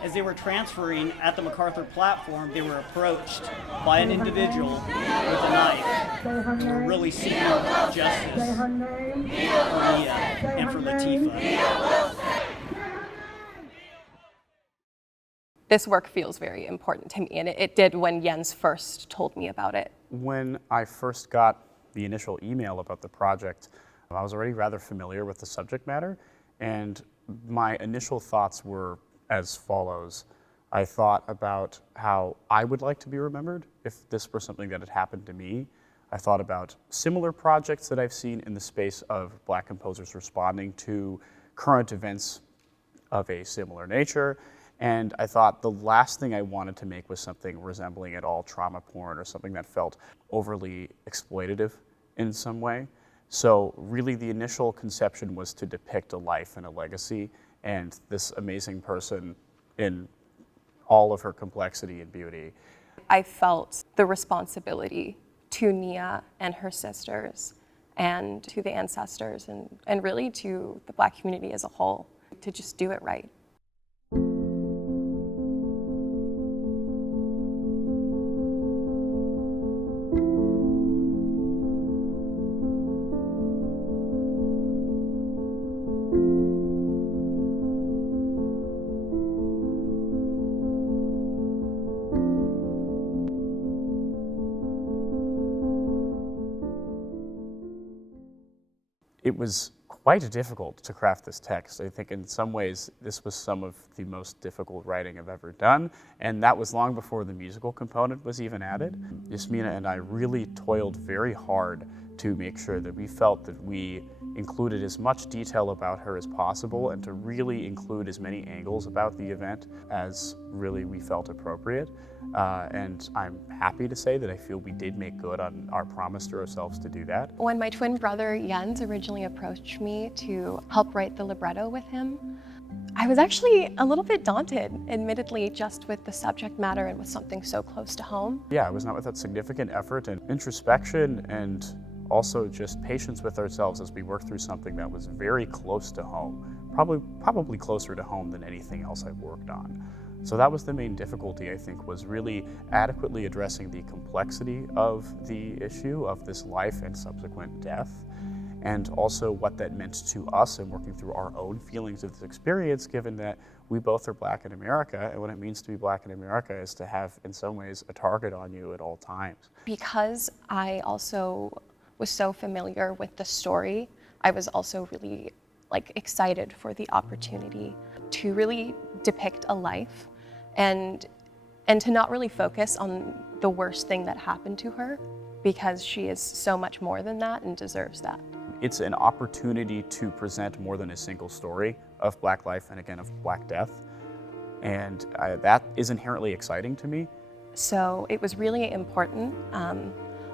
As they were transferring at the MacArthur platform, they were approached by an individual with a knife who were really seeking justice for Mia and for Latifah. This work feels very important to me, and it did when Jens first told me about it. When I first got the initial email about the project, I was already rather familiar with the subject matter, and my initial thoughts were as follows. I thought about how I would like to be remembered if this were something that had happened to me. I thought about similar projects that I've seen in the space of Black composers responding to current events of a similar nature. And I thought the last thing I wanted to make was something resembling at all trauma porn or something that felt overly exploitative in some way. So really the initial conception was to depict a life and a legacy and this amazing person in all of her complexity and beauty. I felt the responsibility to Nia and her sisters and to the ancestors and really to the Black community as a whole to just do it right. It was quite difficult to craft this text. I think in some ways this was some of the most difficult writing I've ever done, and that was long before the musical component was even added. Yasmina and I really toiled very hard to make sure that we felt that we included as much detail about her as possible and to really include as many angles about the event as really we felt appropriate. And I'm happy to say that I feel we did make good on our promise to ourselves to do that. When my twin brother Jens originally approached me to help write the libretto with him, I was actually a little bit daunted, admittedly, just with the subject matter and with something so close to home. Yeah, it was not without significant effort and introspection and also just patience with ourselves as we worked through something that was very close to home, probably closer to home than anything else I've worked on. So that was the main difficulty, I think, was really adequately addressing the complexity of the issue of this life and subsequent death, and also what that meant to us and working through our own feelings of this experience, given that we both are Black in America, and what it means to be Black in America is to have, in some ways, a target on you at all times. Because I also was so familiar with the story, I was also really excited for the opportunity to really depict a life and to not really focus on the worst thing that happened to her, because she is so much more than that and deserves that. It's an opportunity to present more than a single story of Black life and again of Black death. And that is inherently exciting to me. So it was really important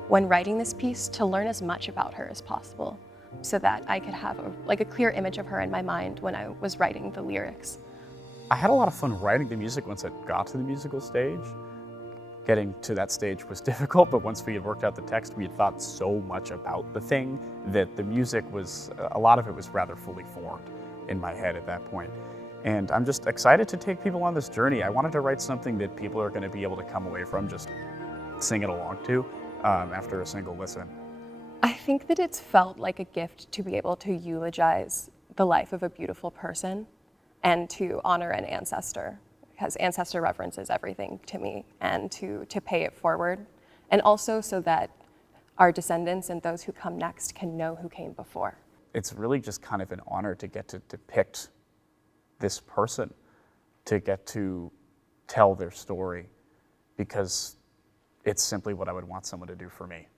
when writing this piece to learn as much about her as possible so that I could have a clear image of her in my mind when I was writing the lyrics. I had a lot of fun writing the music once it got to the musical stage. Getting to that stage was difficult, but once we had worked out the text, we had thought so much about the thing that the music was, a lot of it was rather fully formed in my head at that point. And I'm just excited to take people on this journey. I wanted to write something that people are going to be able to come away from just singing along to after a single listen. I think that it's felt like a gift to be able to eulogize the life of a beautiful person and to honor an ancestor, because ancestor reverence is everything to me, and to pay it forward. And also so that our descendants and those who come next can know who came before. It's really just kind of an honor to get to depict this person, to get to tell their story, because it's simply what I would want someone to do for me.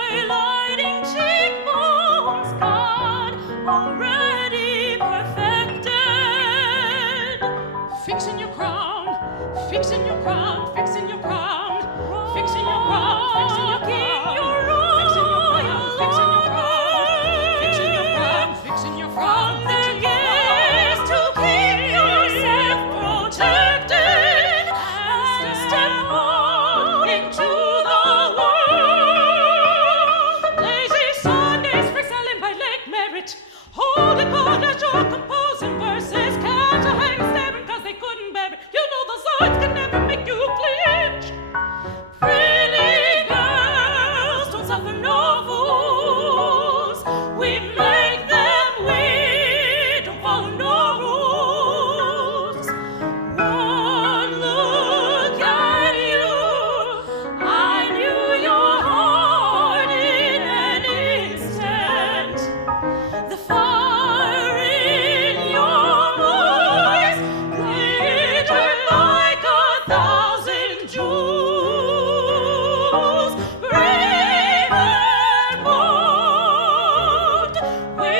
highlighting cheekbones, God already perfected. Fixing your crown, fixing your crown, fixing your crown, fixing your crown, fixing your crown, fixing your crown, fixing your crown, fixing your crown, fixing your crown, fixing your crown. To keep yourself protected and step on into the world. Lazy Sundays for selling by late merit. Holding court as you're composing verses. Cats are hanging staring cause they couldn't bear it. You know those odds can never make you flinch. Pretty girls don't suffer no fools. We make them wait, don't follow no rules. One look at you, I knew your heart in an instant. The fire in your eyes glittered like 1,000 jewels. Brave and bold, we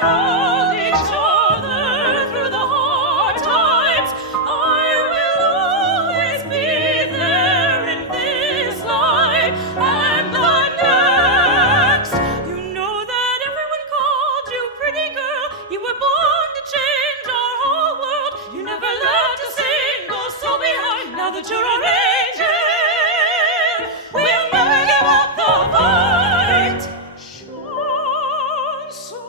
hold each other through the hard times. I will always be there in this life and the next. You know that everyone called you pretty girl. You were born to change our whole world. You never left a single soul behind. Now that you're our angel, we'll never give up the fight. Shone so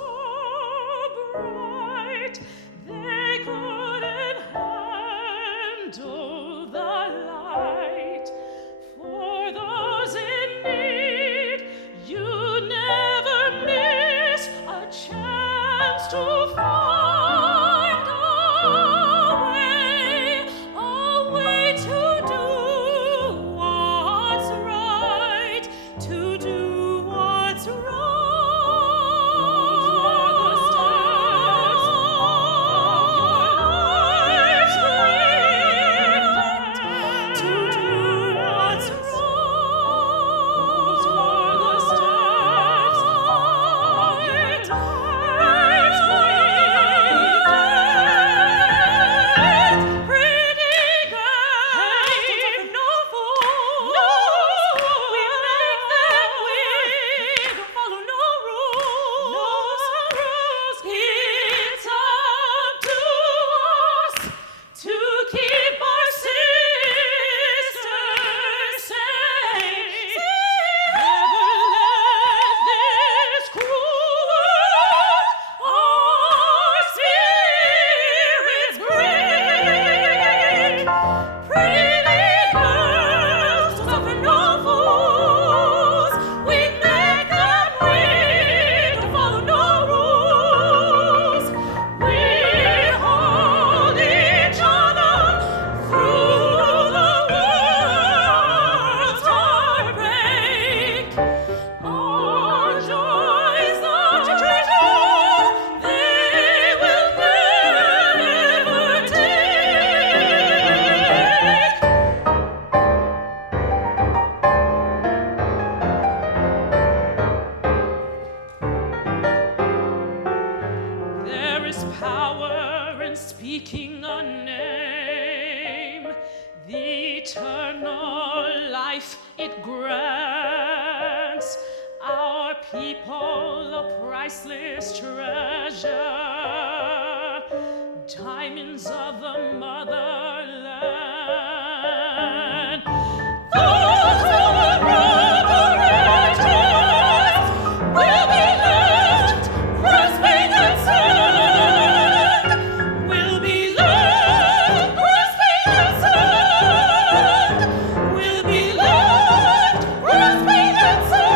bright, they couldn't handle the light. For those in need, you never miss a chance to find a way to do what's right, to do what's right. To do what's right. Those were the steps of your lives we did. Pretty girls, don't suffer no fools. We make them wait, don't follow no rules. It's up to us to keep our sisters safe. Never let this cruel world our spirits break. Pretty girls don't suffer no fools. We make them wait, don't follow no rules. We hold each other through the world's heartbreak. Our joys, our treasure, they will never take. There is power in speaking a name, the eternal life it grants. Our people a priceless treasure, diamonds of the motherland. Those who are reparations will be left grasping at sand. Will be left grasping at sand. Will be left grasping at sand.